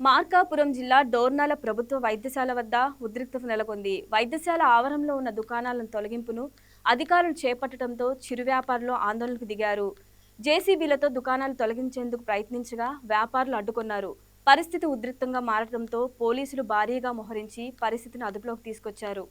మార్కాపురం జిల్లా డోర్నాల ప్రభుత్వ వైద్యశాల వద్ద ఉద్రిక్తత నెలకొంది. వైద్యశాల ఆవరణలో ఉన్న దుకాణాలను తొలగింపును అధికారులు చేపట్టడంతో చిరు వ్యాపారులు ఆందోళనకు దిగారు. జేసీబీలతో దుకాణాలు తొలగించేందుకు ప్రయత్నించగా వ్యాపారులు అడ్డుకున్నారు. పరిస్థితి ఉద్రిక్తంగా మారడంతో పోలీసులు భారీగా మోహరించి పరిస్థితిని అదుపులోకి తీసుకొచ్చారు.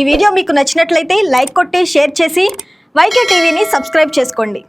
ఈ వీడియో మీకు నచ్చినట్లయితే లైక్ కొట్టి షేర్ చేసి వైకే టీవీని సబ్స్క్రైబ్ చేసుకోండి.